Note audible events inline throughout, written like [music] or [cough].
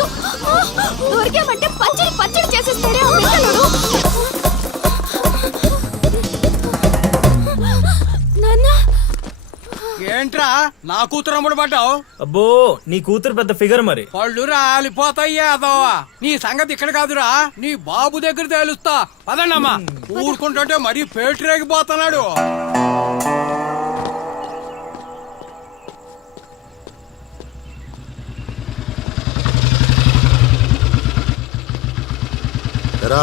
వద్దు. దొరికామంటే పచ్చడి పచ్చడి చేసేస్తాడే ఆ పిల్లలు. నాన్న. ఏంట్రా? నా కూతురు అమ్ముడు పడ్డావు? అబ్బో నీ కూతురు పెద్ద ఫిగర్ మరి. పళ్ళు రాలిపోతాయ్యా అదోవా నీ సంగతి ఇక్కడ కాదురా. నీ బాబు దగ్గర తేలుస్తా. పదండమ్మా. ఊరుకుంటుంటే మరీ పేటరేగిపోతున్నాడు ఎరా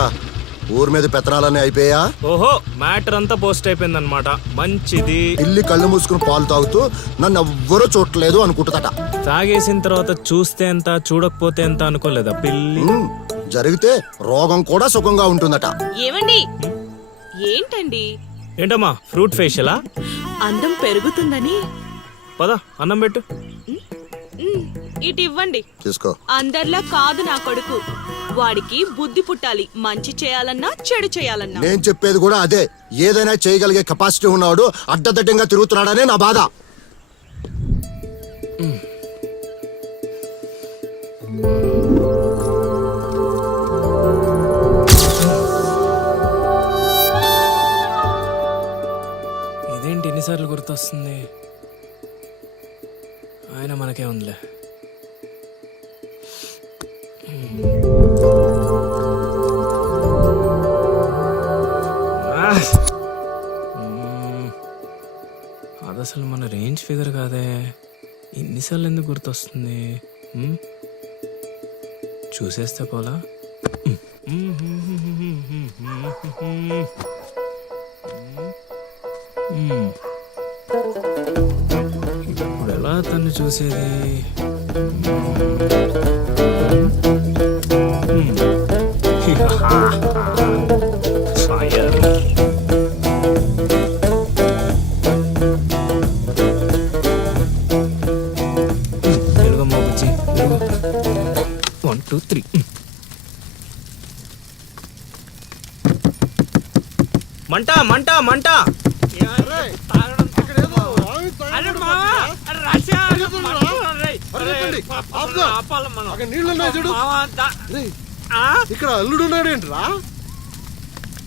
ఊరి మీద పెత్తనాలన్నీ అయిపోయా ఓహో మ్యాటర్ అంతా పోస్ట్ అయిపోయింది అనమాట మంచిది. ఇల్లి కళ్ళు మూసుకుని పాలు తాగుతూ నన్ను ఎవ్వరూ చూడలేదు అనుకుంటుందట. తాగేసిన తర్వాత చూస్తే ఎంత చూడకపోతే ఎంత అనుకోలేదా పిల్లి? జరిగితే రోగం కూడా సుఖంగా ఉంటుందట. ఏమండి? ఏంటండి? ఏంటమ్మా ఫ్రూట్ ఫేషియలా? అందం పెరుగుతుందని. పద అన్నం పెట్టు. ఇటు ఇవ్వండి. తీసుకో. అందరిలా కాదు నా కొడుకు. వాడికి బుద్ధి పుట్టాలి. మంచి చేయాలన్నా చెడు చేయాలన్నా. నేను చెప్పేది కూడా అదే. ఏదైనా చేయగలిగే కెపాసిటీ ఉన్నవాడు అడ్డదడ్డంగా తిరుగుతున్నాడనే నా బాధ. ఇదేంటి ఎన్నిసార్లు గుర్తొస్తుంది? ఆయన మనకే ఉందిలే. అసలు మన రేంజ్ ఫిగర్ కాదే. ఎన్నిసార్లు ఎందుకు గుర్తొస్తుంది? చూసేస్తే పోలా? ఇప్పుడు ఎలా తను చూసేది? మ్మ్. మంట. ఇక్కడ అల్లుడు ఉన్నాడు ఏంట్రా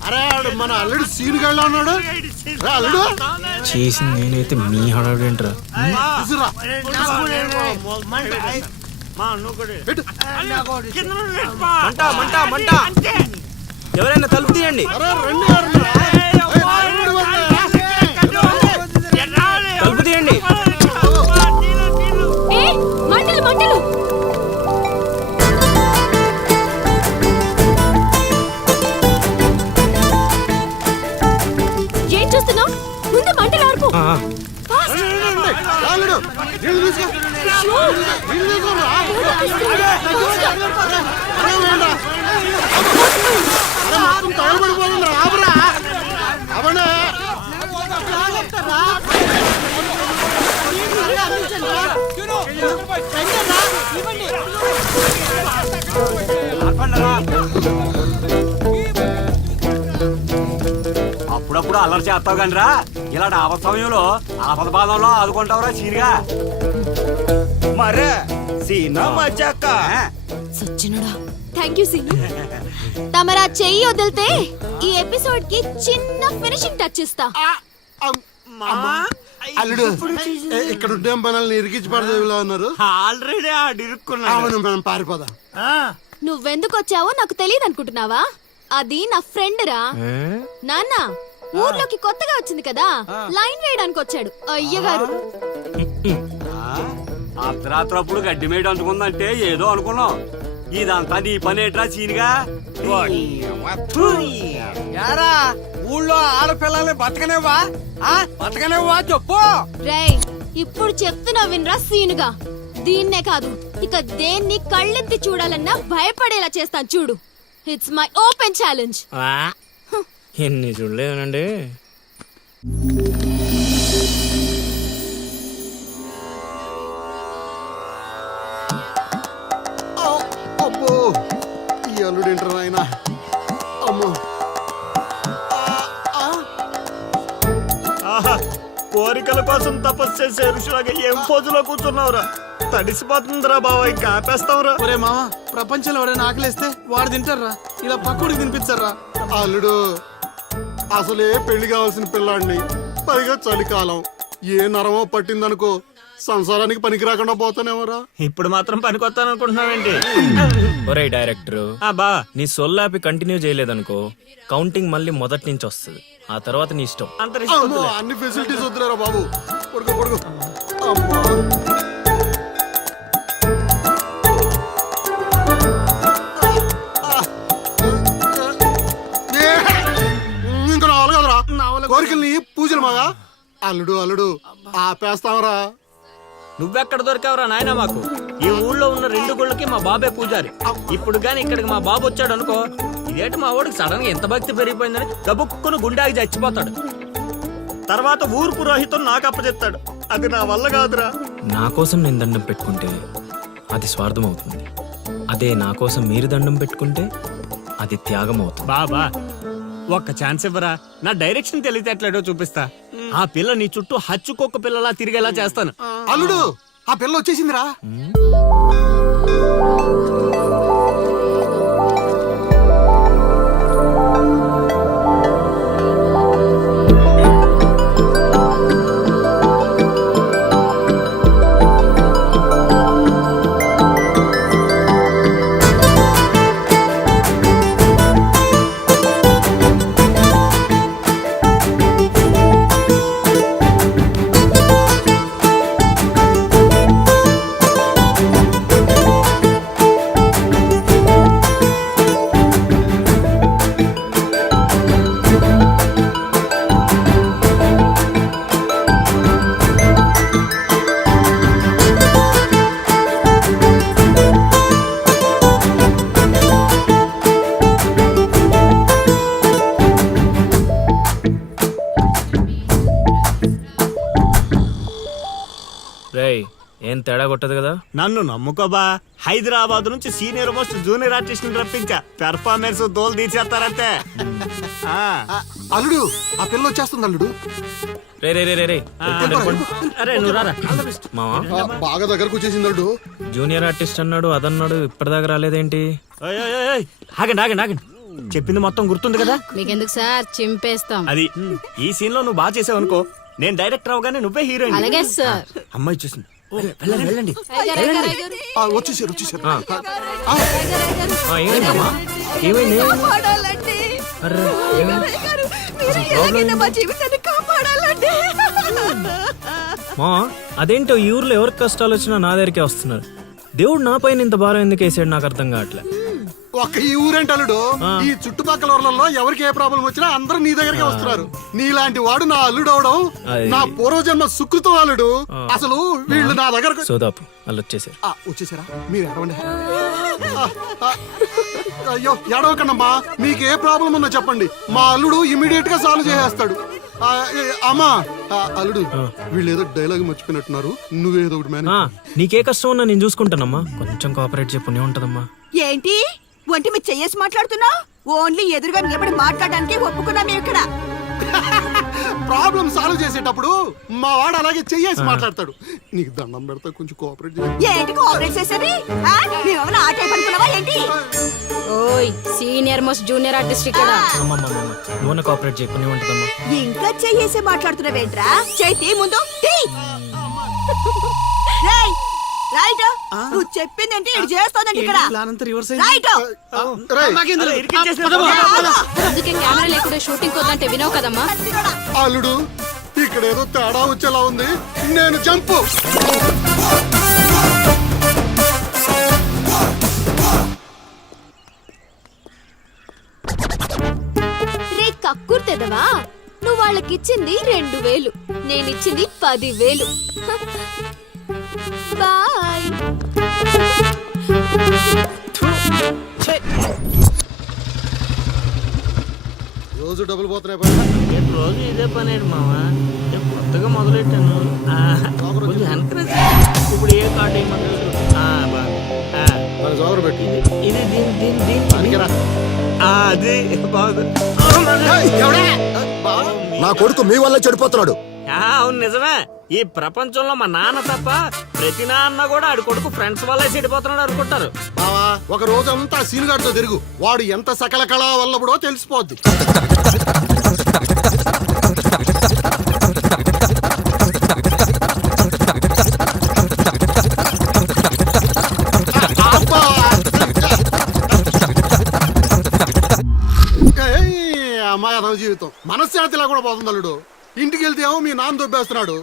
అరే ఆడు మన అల్లుడు సీన్ గళ్ళ ఉన్నాడు? అల్లుడు చేసింది నేనైతే మీ తీసురా పెట్టు. మంట మంట మంట. ఎవరైనా తలుపు తీయండి. తలుపు తీయండి ఏ మంటలు మంటలు ఏం చూస్తున్నావు ముందు మంటలు ఆర్పు ఆ, ఫాస్ట్. రండి, రా అల్లుడు నీళ్ళు తీసుకో షో. నీళ్ళు తీసుకోరా ఫాస్ట్. అరే వేండా. అరే మొత్తం తగలబడిపోతుంది రాబరా అవనే అప్పుడప్పుడు అల్లరి చేస్తావు కానీ రా ఇలాంటి ఆపద సమయంలో ఆపద బాధంలో ఆదుకుంటావురా చీరిగా. మరే సీనా మజాక. సచ్చినుడా థ్యాంక్ యూ సీను. తమరా చెయ్యి వదిలితే ఈ ఎపిసోడ్కి చిన్న ఫినిషింగ్ టచ్ ఇస్తా. అల్లుడు ఇక్కడ ఉంటే మనల్ని ఇరికించి పడదేవిలో ఉన్నారు. ఆల్రెడీ ఆడిరుక్కున్నాడు అవును మనం పారిపోదాం. నువ్వెందుకు వచ్చావో నాకు తెలియదు అనుకుంటున్నావా? అది నా ఫ్రెండ్ రా? నాన్న ఊర్లోకి కొత్తగా వచ్చింది కదా? లైన్ వేయడానికి వచ్చాడు. అయ్యగారు. అర్ధరాత్రప్పుడు గడ్డి మేడ అందుకుందంటే ఏదో అనుకున్నాం. ఇదంతా నీ పని ఏట్రా చీనిగా ఊళ్ళో ఆడపిల్లల్ని బతకనేవా ఆ? బతకనేవా చెప్పు. రేయ్ ఇప్పుడు చెప్తున్నా వినరా సీనుగా? దీన్నే కాదు ఇక దేన్ని కళ్ళెత్తి చూడాలన్నా భయపడేలా చేస్తాను చూడు. ఇట్స్ మై ఓపెన్ ఛాలెంజ్ ఆ, ఎన్ని చూడలేదనండి అబ్బో ఈ అల్లుడు ఏంటారు కోరికల కోసం తపస్సు చేసే ఋషులాగా ఏం పోజులో కూర్చున్నావురా? తడిసిపోతుందిరా బావ ఇంకా ఆపేస్తావురా ఒరే మామ ప్రపంచంలో ఎవరైనా ఆకలేస్తే వాడు తింటారా ఇలా పక్కడికి తినిపించారా అల్లుడు అసలే పెళ్ళి కావాల్సిన పిల్లాడిని. పైగా చలికాలం. ఏ నరమో పట్టిందనుకో సంసారానికి పనికి రాకుండా పోతానేమోరా. ఇప్పుడు మాత్రం పనికొత్తాను అనుకుంటున్నావేంటి ఒరే డైరెక్టర్ ఆ బా. నీ సొల్లాపి కంటిన్యూ చేయలేదనుకో కౌంటింగ్ మళ్ళీ మొదటి నుంచి వస్తుంది. ఆ తర్వాత నీ ఇష్టం. అంత అమ్మో, అన్ని ఫెసిలిటీస్ వద్దురా బాబు? పడుకో పడుకో. అమ్మా. ఏ, ఇంకా నావల కదరా. కోరికల్ని పూజలు మగా అల్లుడు అల్లుడు. ఆపేస్తావరా? నువ్వెక్కడ దొరికావురా నాయనా మాకు? ఈ ఊళ్ళో ఉన్న రెండు గుళ్ళకి మా బాబే పూజారి. ఇప్పుడు గాని ఇక్కడికి మా బాబు వచ్చాడు అనుకో ఇదేంటి మా వాడికి సడన్గా ఎంత భక్తి పెరిగిపోయిందని గబుక్కును గుండాకి చచ్చిపోతాడు. తర్వాత ఊరు పురోహితం నాకు అప్పచెప్తాడు అది నా వల్ల కాదురా. నా కోసం నేను దండం పెట్టుకుంటే అది స్వార్థం అవుతుంది. అదే నా కోసం మీరు దండం పెట్టుకుంటే అది త్యాగం అవుతుంది. బాబా ఒక్క ఛాన్స్ ఇవ్వరా? నా డైరెక్షన్ తెలివితేటలేడో చూపిస్తా. ఆ పిల్ల నీ చుట్టూ హచ్చుకొక్క పిల్లలా తిరిగేలా చేస్తాను. అల్లుడు ఆ పిల్ల వచ్చేసిందిరా. ఏం తేడా కొట్టదు కదా? నన్ను నమ్ముకోబా. హైదరాబాద్ నుంచి సీనియర్ మోస్ట్ జూనియర్ ఆర్టిస్ట్ రప్పించా. పెర్ఫార్మెన్స్ దోలు. ఆ, అల్లుడు ఆ పిల్ల వచ్చేస్తుంది అల్లుడు. రే రే రే రే. అరే నువ్వు రారా. మావా? బాగా దగ్గరకు వచ్చేసింది అల్లుడు. జూనియర్ ఆర్టిస్ట్ అన్నాడు అదన్నాడు ఇప్పటిదాకా రాలేదేంటి? ఓయ్, ఓయ్, ఓయ్, ఓయ్. ఆగండి ఆగండి ఆగండి. చెప్పింది మొత్తం గుర్తుంది కదా? మీకెందుకు సార్? చింపేస్తాం. అది ఈ సీన్లో నువ్వు బాగా చేసావు అనుకో నేను డైరెక్టర్ అవగానే నువ్వే హీరోయిన్. అలాగే సార్. అమ్మాయి చూసింది వెళ్ళండి. వెళ్ళండి. వచ్చేసారు వచ్చేసారు. ఏమైందమ్మా ఏమైంది ఏమైంది? మా అదేంటో ఈ ఊర్లో ఎవరికి కష్టాలు వచ్చినా నా దగ్గరికే వస్తున్నారు. దేవుడు నా పైన ఇంత భారం ఎందుకు వేసాడు నాకు అర్థం కావట్లే. ఒక్క ఈ ఊరేంటి అల్లుడు? ఈ చుట్టుపక్కల ఊర్లలో ఎవరికి ఏ ప్రాబ్లం వచ్చినా అందరూ నీ దగ్గరికి వస్తున్నారు. నీలాంటి వాడు నా అల్లుడు అవడం నా పూర్వజన్మ సుకృతం అల్లుడు. అసలు వీళ్ళు నా దగ్గరకు సోదాపు వాళ్ళు వచ్చేసారు ఆ, వచ్చేసారా? మీరు ఎడవండి అయ్యో ఎడవకండమ్మా మీకు ఏ ప్రాబ్లం ఉందో చెప్పండి. మా అల్లుడు ఇమీడియట్గా సాల్వ్ చేసేస్తాడు. అమ్మా. అల్లుడు వీళ్ళు ఏదో డైలాగ్ మర్చిపోయినట్టున్నారు. నువ్వేదో ఒకటి మేనేజ్ నీకే కష్టం ఉన్నా నేను చూసుకుంటానమ్మా. కొంచెం కోఆపరేట్ చెప్పు ఉంటదమ్మా. ఏంటి? ఒంటి మీద చెయ్యేసి మాట్లాడుతున్నావు ఓన్లీ ఎదురుగా నిలబడి మాట్లాడడానికి ఒప్పుకున్నా ఇక్కడ. ప్రాబ్లం సాల్వ్ చేసేటప్పుడు మా వాడు అలాగే చెయ్యేసి మాట్లాడతాడు. నీకు దండం పెడతా కొంచెం కోఆపరేట్ చేయి. ఏంటి కోఆపరేట్ చేసేది? ఆ? అనుకున్నావా ఏంటి? ఓయ్ సీనియర్ మోస్ట్ జూనియర్ ఆర్టిస్ట్ ఇక్కడ. నువ్వు కోఆపరేట్ చెప్పు ఉంటదమ్మా ఇంకా చెయ్యేసి మాట్లాడుతున్నావేంట్రా? చేతి ముందు రైట్ నువ్వు చెప్పిందంటే? ఇది చేస్తోందండి ఇక్కడ? ప్లాన్ అంతా రివర్స్ రైట్. అందుకే కెమెరా లేకుండా షూటింగ్ వద్దంటే వినవు కదమ్మా. అల్లుడు ఇక్కడ ఏదో తేడా వచ్చేలా ఉంది. నేను జంపు. రే కక్కుర్తెదవా నువ్వు వాళ్ళకిచ్చింది రెండు వేలు. నేనిచ్చింది పది వేలు బాయ్ రోజు డబ్బులు పోతున్నాయి పైన. రోజు ఇదే పని మావా? నేను కొత్తగా మొదలెట్టాను. కొంచెం ఇప్పుడు ఏ కార్డు వేయమంటారు? జోగరు పెట్టి. ఇది దీని దీని దీని అది. నా కొడుకు మీ వల్ల చెడిపోతున్నాడు. ఆ, అవును నిజమే. ఈ ప్రపంచంలో మా నాన్న తప్ప ప్రతి నాన్న కూడా ఆడి కొడుకు ఫ్రెండ్స్ వల్లే చెడిపోతున్నాడు అనుకుంటారు. బావా ఒక రోజంతా సీనుగాడితో తిరుగు. వాడు ఎంత సకల కళా వల్లబడో తెలిసిపోద్ది. అబ్బా! ఏయ్, అమ్మాయి అదవ జీవితం. మనశ్శాంతిలా కూడా పోతుంది అల్లుడు ఇంటికి వెళ్తే ఏమో మీ నాన్న దొబ్బేస్తున్నాడు.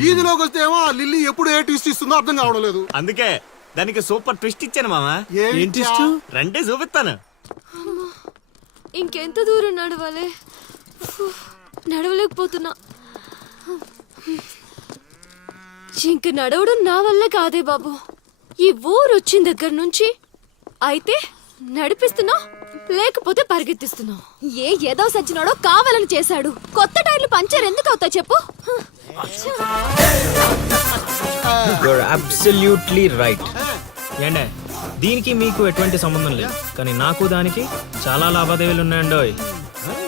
ఈదిలోకి వస్తే ఏమో ఆ లిల్లీ ఎప్పుడు ఏ ట్విస్ట్ ఇస్తుందో అర్థం కావడం లేదు. అందుకే దానికి సూపర్ ట్విస్ట్ ఇచ్చాను మామ. ఏంటి రండి చూపిస్తాను. ఇంకెంత దూరం నడవాలి? ఫు, నడవలేకపోతున్నా. ఇంక నడవడం నా వల్ల కాదే బాబు. ఈ ఊరు వచ్చిన దగ్గర నుంచి అయితే నడిపిస్తున్నా. లేకపోతే పరిగెత్తిస్తున్నా ఏ ఏదో సచ్చినాడో కావాలని చేశాడు. కొత్త టైర్లు పంచర్ ఎందుకు అవుతా చెప్పు అబ్సల్యూట్లీ రైట్ ఏండే దీనికి మీకు ఎటువంటి సంబంధం లేదు. కానీ నాకు దానికి చాలా లావాదేవీలు ఉన్నాయండోయ్.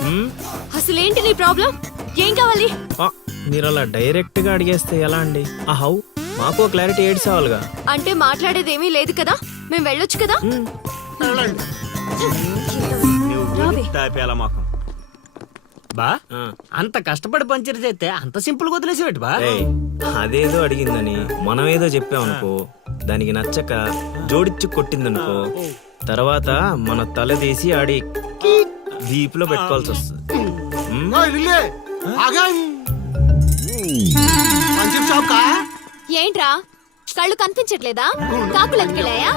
హ్మ్? అసలేంటి నీ ప్రాబ్లం? ఏం కావాలి? ఆ, మీరు అలా డైరెక్ట్గా అడిగేస్తే ఎలా అండి? ఆ హౌ మాకు క్లారిటీ ఏడ్స్ కావాలిగా. అంటే మాట్లాడేదేమీ లేదు కదా? మేము వెళ్ళొచ్చు కదా? బా ఆ. అంత కష్టపడి పంచర్ చేస్తే అంత సింపుల్గా వదిలేసేవాటి బా? అదేదో అడిగిందని మనం ఏదో చెప్పామనుకో దానికి నచ్చక జోడిచ్చి కొట్టిందనుకో తర్వాత మన తల తీసి ఆడి దీపులో పెట్టుకోవాల్సి వస్తుంది. ఏంట్రా? కళ్ళు కనిపించట్లేదా? కాకులు ఎత్తుకెళ్ళాయా?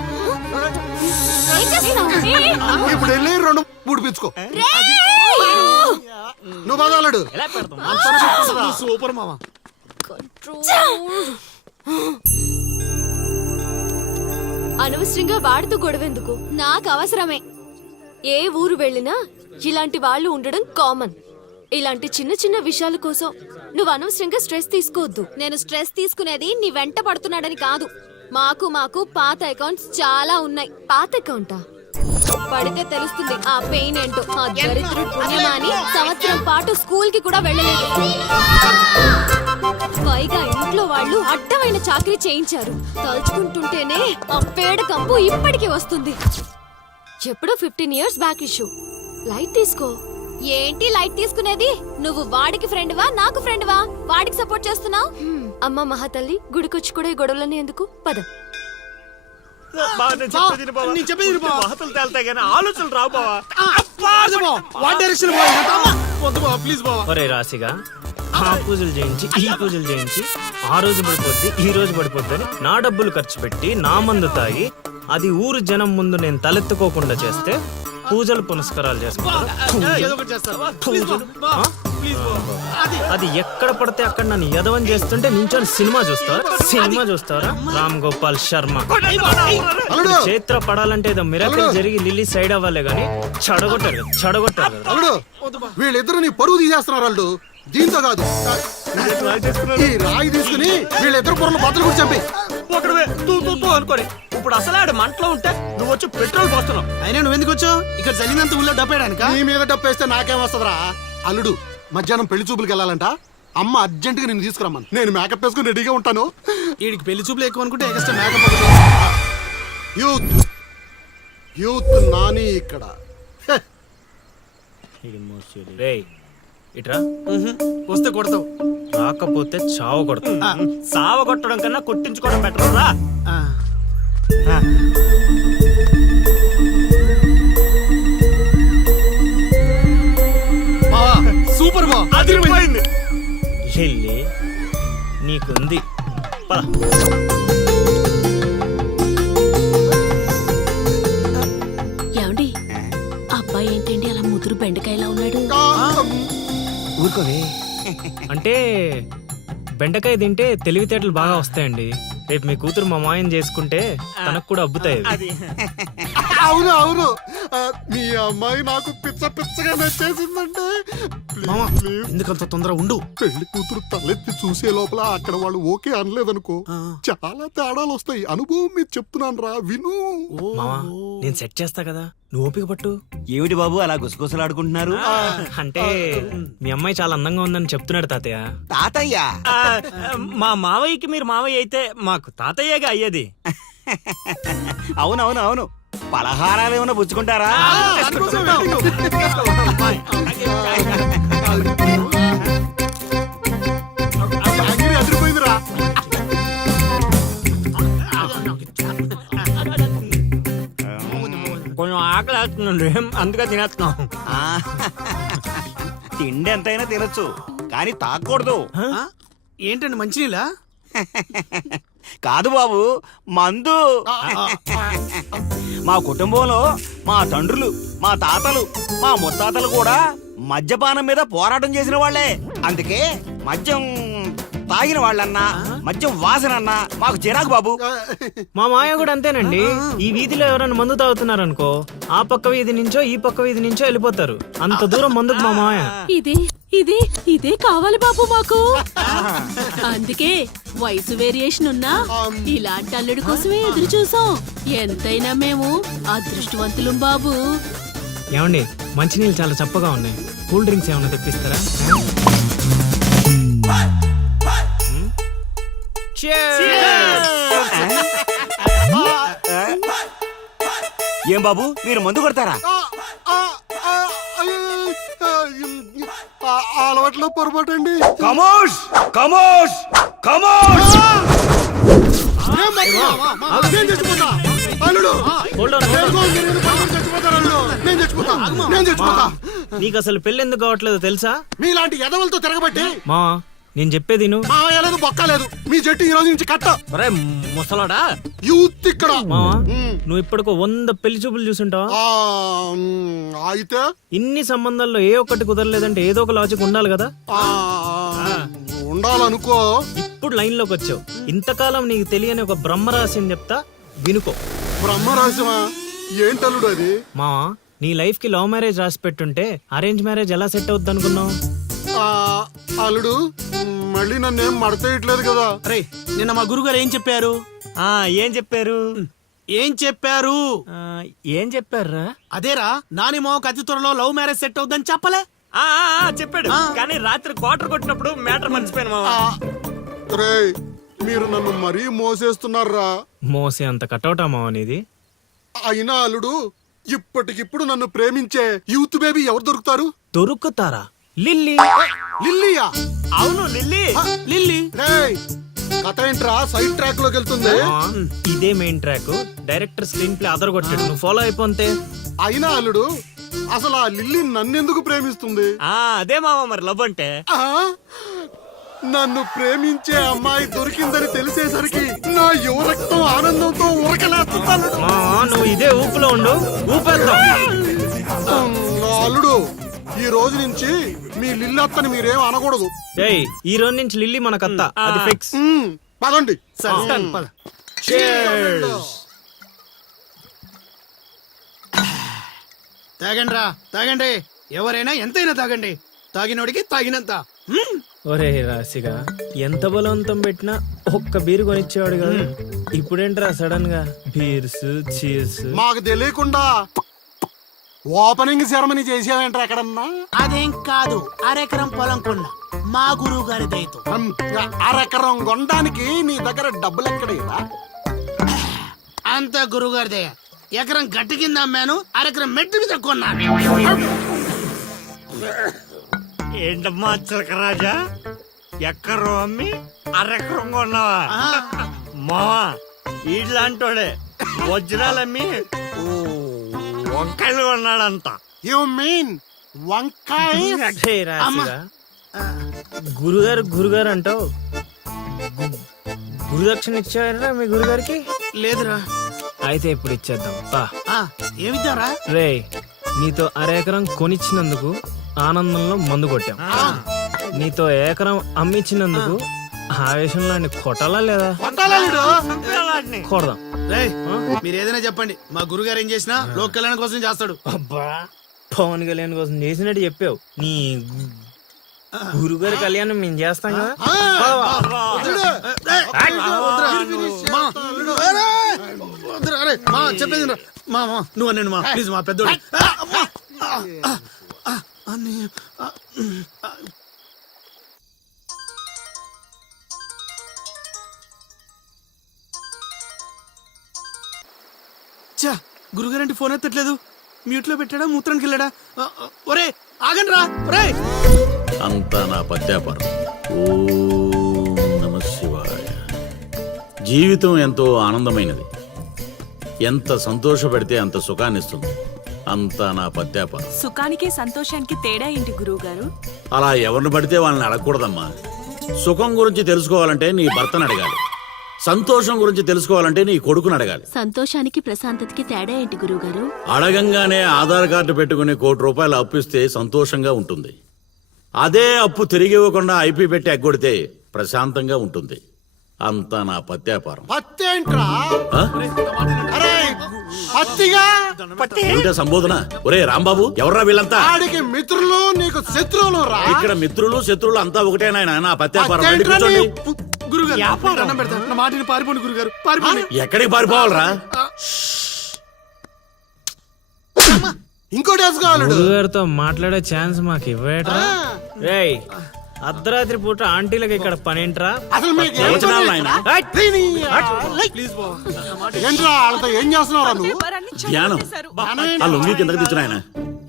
ఏం చేస్తున్నావ్? ఏయ్! ఇప్పుడు వెళ్ళి రెండు పుడిపించుకో! నువ్వు పెడతాం సూపర్ మామ. అనవసరంగా వాడితో గొడవెందుకు? నాకు అవసరమే. ఏ ఊరు వెళ్ళినా ఇలాంటి వాళ్ళు ఉండడం కామన్. ఇలాంటి చిన్న చిన్న విషయాల కోసం నువ్వు అనవసరంగా స్ట్రెస్ తీసుకోవద్దు. నేను స్ట్రెస్ తీసుకునేది నీ వెంట పడుతున్నాడని కాదు. మాకు మాకు పాత అకౌంట్స్ చాలా ఉన్నాయి. పాత అకౌంటా? పడితే తెలుస్తుంది ఆ పెయిన్ ఏంటో. ఆ దరిద్రుడు పుణ్యమాని సంవత్సరం పాటు స్కూల్కి కూడా వెళ్ళలేదు. పైగా ఇంట్లో వాళ్ళు అడ్డమైన చాకరీ చేయించారు. తలుచుకుంటుంటేనే ఆ పేడ కంపు ఇప్పటికీ వస్తుంది. ఎప్పుడో fifteen years back issue. Light తీసుకో. ఏంటి లైట్ తీసుకునేది? నువ్వు వాడికి ఫ్రెండ్వా నాకు ఫ్రెండ్వా? వాడికి సపోర్ట్ చేస్తున్నావు? అమ్మ మహాతల్లి గుడికొచ్చి కూడా ఈ గొడవలని ఎందుకు? పద. ఆ పూజలు చేయించి ఈ పూజలు చేయించి ఆ రోజు పడిపోద్ది ఈ రోజు పడిపోద్ది నా డబ్బులు ఖర్చు పెట్టి నా మందు తాగి అది ఊరు జనం ముందు నేను తలెత్తుకోకుండా చేస్తే పూజలు పునస్కారాలు చేసుకుంటారు? ఏదో ఒకటి చేస్తా ప్లీజ్ బావ ప్లీజ్ బావ అది. ఎక్కడ పడితే అక్కడ నన్ను యదవం చేస్తుంటే నించొని సినిమా చూస్తారా సినిమా చూస్తారా రామ్ గోపాల్ శర్మ. అల్లుడు. చేత్ర పడాలంటే ఏదో మిరాకిల్ జరిగి లిల్లీ సైడ్ అవ్వాలి కానీ చెడగొట్టారు చెడగొట్టారు వీళ్ళిద్దరు నీ పరువు తీసేస్తున్నారు అల్లుడు. దీంతో కాదు. ఈ రాయి తీసుకుని వీళ్ళిద్దరు పొరలు బద్దలు కూడా చంపి ఒకడే తూ తూ తూ అనుకోని. ఇప్పుడు అసలు ఆడు మంటలో ఉంటే నువ్వు వచ్చి పెట్రోల్ పోస్తున్నావు. అయినా నువ్వు ఎందుకు వచ్చావు? ఇక్కడ జరిగినంత ఊళ్ళో డబ్బేయడానిక? నీ మీద డప్పేస్తే నాకేం వస్తుందిరా? అల్లుడు మధ్యాహ్నం పెళ్ళి చూపులకు వెళ్ళాలంట. అమ్మ అర్జెంట్గా నేను తీసుకురమ్మను. నేను మేకప్ వేసుకుని రెడీగా ఉంటాను. వీడికి పెళ్ళి చూపులు ఎక్కువ అనుకుంటే extra makeup youth. Youth. Nani ఇక్కడ. రేయ్ ఇట్రా. వస్తే కొడతావు. రాకపోతే చావు కొడతా సావ కొట్టడం కన్నా కొట్టించుకోవడం బెటర్ రా. సూపర్ బావ అదిరిపోయింది. లిల్లీ నీకుంది. పద. ఏమండి? అబ్బాయి ఏంటండి? అలా ముదురు బెండకాయలా ఉన్నాడు. ఊరుకోవే. అంటే బెండకాయ తింటే తెలివితేటలు బాగా వస్తాయండి. రేపు మీ కూతురు మా మాయం చేసుకుంటే తనకు కూడా అబ్బుతాయి అవి. అవును అవును. ఆ, మీ అమ్మాయి నాకు పిచ్చ పిచ్చగా నచ్చేసిందంటే. మామ ప్లీజ్. ప్లీజ్ ఎందుకంత తొందర ఉండు? పెళ్ళి కూతురు తలెత్తి చూసే లోపల అక్కడ వాళ్ళు ఓకే అనలేదనుకో. చాలా తేడాలు వస్తాయి. అనుభవం మీద చెప్తున్నాను రా విను నేను సెట్ చేస్తా కదా. నువ్వు ఓపిక పట్టు ఏమిటి బాబు అలా గుసగుసలాడుకుంటున్నారు అంటే మీ అమ్మాయి చాలా అందంగా ఉందని చెప్తున్నాడు తాతయ్య తాతయ్య ఆ, మా మావయ్యకి మీరు మావయ్య అయితే మాకు తాతయ్యగా అయ్యేది అవునవును అవును పలహారాలు ఏమైనా పుచ్చుకుంటారా కొంచెం ఆకలి వేస్తుందండి అందుకే తినేస్తున్నాం. ఆ, తిండి ఎంతైనా తినొచ్చు కానీ తాగకూడదు ఆ? ఏంటండి మంచినీళ్ళ? కాదు బాబు మందు. మా కుటుంబంలో మా తండ్రులు మా తాతలు మా ముత్తాతలు కూడా మద్యపానం మీద పోరాటం చేసిన వాళ్ళే. అందుకే మద్యం తాగిన వాళ్ళన్నా మద్యం వాసనన్నా మాకు చిరాకు బాబు. మా మాయ కూడా అంతేనండి. ఈ వీధిలో ఎవరైనా మందు తాగుతున్నారనుకో ఆ పక్క వీధి నుంచో ఈ పక్క వీధి నుంచో వెళ్ళిపోతారు. అంత దూరం మందుకు మా మాయ. ఇదే ఇదే ఇదే కావాలి బాబు మాకు. అందుకే వయసు వేరియేషన్ ఉన్నా ఇలాంటి అల్లుడి కోసమే ఎదురు చూసాం. ఎంతైనా మేము అదృష్టవంతులం బాబు. ఏమండి మంచినీళ్ళు చాలా చప్పగా ఉన్నాయి. కూల్ డ్రింక్స్ ఏమైనా తెప్పిస్తారా? ఏం బాబు మీరు మందు కొడతారా? అలవాట్లో పొరపాటు అండి కమోష్! కమోష్! కమోష్ నీకు అసలు పెళ్ళి ఎందుకు కావట్లేదో తెలుసా? మీలాంటి ఎదవలతో తిరగబట్టి మా నేను చెప్పేది నువ్వు మా లేదు బొక్క లేదు మీ జట్టు ఈ రోజు నుంచి కట్ట. ఒరే ముసలాడా? యూత్ ఇక్కడ. మావా నువ్వు ఇప్పటికో వంద పెళ్ళి చూపులు చూసుంటావా? ఆ, మ్, అయితే? ఇన్ని సంబంధాల్లో ఏ ఒక్కటి కుదరలేదంటే ఏదో ఒక లాజిక్ ఉండాలి కదా? ఆ, ఉండాలనుకో. ఇప్పుడు లైన్లోకి వచ్చావు. ఇంతకాలం నీకు తెలియని ఒక బ్రహ్మరహస్యం చెప్తా వినుకో. బ్రహ్మరహస్యమా? ఏంటల్లుడు అది? మావా నీ లైఫ్కి లవ్ మ్యారేజ్ రాసి పెట్టుంటే అరేంజ్ మ్యారేజ్ ఎలా సెట్ అవుద్ది అనుకున్నావు? అల్లుడు మళ్ళీ నన్నేం మడతేయట్లేదు కదా. రే నిన్న మా గురుగారు ఏం చెప్పారు? ఆ, ఏం చెప్పారు? ఏం చెప్పారు? ఆ, ఏం చెప్పారా అదేరా నాని మావకు అతి త్వరలో లవ్ మ్యారేజ్ సెట్ అవుద్దని చెప్పలే. ఆ, ఆ, ఆ, చెప్పాడు. కానీ రాత్రి క్వార్టర్ కొట్టినప్పుడు మ్యాటర్ మర్చిపోయాను మామ రే మీరు నన్ను మరీ మోసేస్తున్నారా? మోసే అంత కటౌటా మావా నీది? అయినా అల్లుడు ఇప్పటికిప్పుడు నన్ను ప్రేమించే యూత్ బేబీ ఎవరు దొరుకుతారు? దొరుకుతారా? లిల్లీ. లిల్లీయా? అవును లిల్లీ. లిల్లీ. రే కథ ఏంట్రా? సైడ్ ట్రాక్లోకి వెళ్తుంది ఇదే main track. Director screen play other కొట్టాడు నువ్వు ఫాలో అయిపోతే. అయినా అల్లుడు అసలు ఆ లిల్లీ నన్నెందుకు ప్రేమిస్తుంది? ఆ అదే మామ మరి లవ్ అంటే? నన్ను ప్రేమించే అమ్మాయి దొరికిందని తెలిసేసరికి నా యువ రక్తం ఆనందంతో ఉరకలేస్తున్నాను మావా నువ్వు ఇదే ఊపులో ఉండు. ఊపేద్దాం. ఈ రోజు నుంచి మీ లిల్లత్తని మీరేం అనకూడదు. ఏయ్ ఈ రోజు నుంచి లిల్లీ మన కత్త. అది ఫిక్స్ పదండి. తాగండి రా తాగండి. ఎవరైనా ఎంతైనా తాగండి. తాగినోడికి తాగినంత. హ్మ్. ఒరే రాశిగా ఎంత బలవంతం పెట్టినా ఒక్క బీరు కొనిచ్చేవాడు కదా. ఇప్పుడేంట్రా సడన్గా బీర్స్ చీర్స్. మాకు తెలియకుండా ఓపెనింగ్ సెరమనీ చేసేవేంటారు ఎక్కడన్నా? అదేం కాదు అరెకరం పొలం కొండ మా గురువు గారి దయతో అరెకరం కొనడానికి నీ దగ్గర డబ్బులు ఎక్కడేరా అంత గురువు గారి దయ. ఎకరం గట్టి కింద అమ్మాను అరెకరం మెట్టు మీద కొన్నాను. ఏంటమ్మా చిలకరాజా ఎక్కరు అమ్మి అరెక్కరం కొన్నావా? మావా ఇట్లాంటోడే వజ్రాలమ్మి వంకాయలు కొన్నాడంట యు మీన్ వంకాయ [laughs] గురుగారు గురుగారు అంటావు? గు- గురుదక్షిణ ఇచ్చారా మీ గురుగారికి? లేదురా. అయితే ఇప్పుడు ఇచ్చేద్దాం. పా. ఆ, ఏమిద్దారా? రే నీతో అరెకరం కొనిచ్చినందుకు ఆనందంలో మందు కొట్టాం. నీతో ఏకరం అమ్మిచ్చినందుకు ఆవేశంలో ఆయన కొట్టాలా లేదా? కొడదాం రేయ్ మీరు ఏదైనా చెప్పండి మా గురుగారు ఏం చేసినా లోక్ కళ్యాణం కోసం చేస్తాడు అబ్బా పవన్ కళ్యాణ్ కోసం చేసినట్టు చెప్పావు నీ గురుగారి కళ్యాణం మేము చేస్తాం కదా మా చెప్పేది మా నువ్వు నేను మా ప్లీజ్ మా పెద్దోడు ఛా గురుగారంటే ఫోన్ ఎత్తట్లేదు. మ్యూట్లో పెట్టాడా మూత్రానికి వెళ్ళాడా? ఒరే ఆగండి రా ఒరే! అంతా నా పత్యాపారం ఓం నమ శివాయ. జీవితం ఎంతో ఆనందమైనది. ఎంత సంతోషపెడితే అంత సుఖాన్ని ఇస్తుంది అంతా నా పత్యాపారం సుఖానికి సంతోషానికి తేడా ఏంటి గురువు గారు అలా ఎవరిని పడితే వాళ్ళని అడగకూడదమ్మా. సుఖం గురించి తెలుసుకోవాలంటే నీ భర్తను అడగాలి. సంతోషం గురించి తెలుసుకోవాలంటే నీ కొడుకుని అడగాలి. సంతోషానికి ప్రశాంతతకి తేడా ఏంటి గురువుగారు? అడగంగానే ఆధార్ కార్డు పెట్టుకుని కోటి రూపాయలు అప్పు ఇస్తే సంతోషంగా ఉంటుంది. అదే అప్పు తిరిగి ఇవ్వకుండా ఐపీ పెట్టి ఎగ్గొడితే ప్రశాంతంగా ఉంటుంది. అంతా నా పత్యాపారం. పత్తేంట్రా ఆ? అరే పత్తిగా? ఏమిటా సంబోధన? ఒరే రాంబాబు ఎవర్రా వీళ్ళంతా? ఆడికి మిత్రులు నీకు శత్రువులు రా. ఇక్కడ మిత్రులు శత్రువులు అంతా ఒకటే నాయన నా పత్యాపారం. వెళ్ళి పత్తేంట్రా నీ కూర్చోండి పు- గురుగారు. దండం పెడతా. నా మాటిని పారిపోండి గురుగారు. పారిపోండి. ఎక్కడికి పారిపోవాలరా? ఇంకోటి వేసుకోవాలి గురుగారితో మాట్లాడే ఛాన్స్ మాకు ఇవ్వేట్రా రేయ్ అర్ధరాత్రి పూట ఆంటీలకి ఇక్కడ పనేంట్రా? అసలు మీకు ఏం ప్రవచనాలు పని? నాయనా దీని- ఏంట్రా వాళ్ళతో ఏం చేస్తున్నావురా నువ్వు? ధ్యానం. ఆ లొంగి కిందకి తెచ్చిన ఆయన.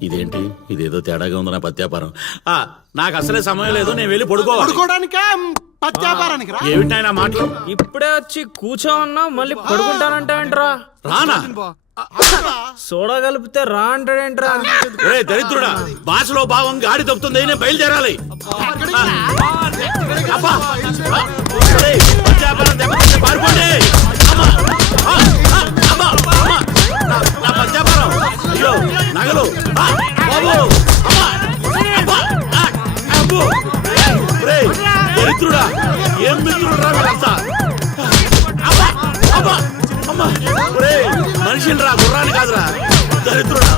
ఇదేంటి? ఇదేదో తేడాగా ఉంది నా పత్యాపారం. ఆ నాకు అసలే సమయం లేదు నేను వెళ్ళి పడుకోవాలి. పడుకోవడానికా? పత్యాపారానికి రా ఏమిటి నాయనా మాటలు? ఇప్పుడే వచ్చి కూర్చో ఉన్నా మళ్ళీ పడుకుంటానంటావేంట్రా రానా? సోడా కలిపితే రా అంటాడేంట్రా ఒరే దరిద్రుడా భాషలో భావం గాడి తప్పుతుంది నేను బయలుదేరాలి అబ్బా! ఒరేయ్, పత్యాపారం దెబ్బతింటే పారిపోండి! అమ్మా! ఆ! ఆ! అమ్మా! అమ్మా! నా- నా అయ్యో, నగలు! ఆ! బాబు! అమ్మా! అబ్బా! ఆ! అబ్బో! దరిద్రుడా ఏం మిత్రుడురా వీళ్ళంతా అబ్బా! అబ్బా! అమ్మా! మనిషిని రా గుర్రాన్ని కాదురా దరిద్రుడా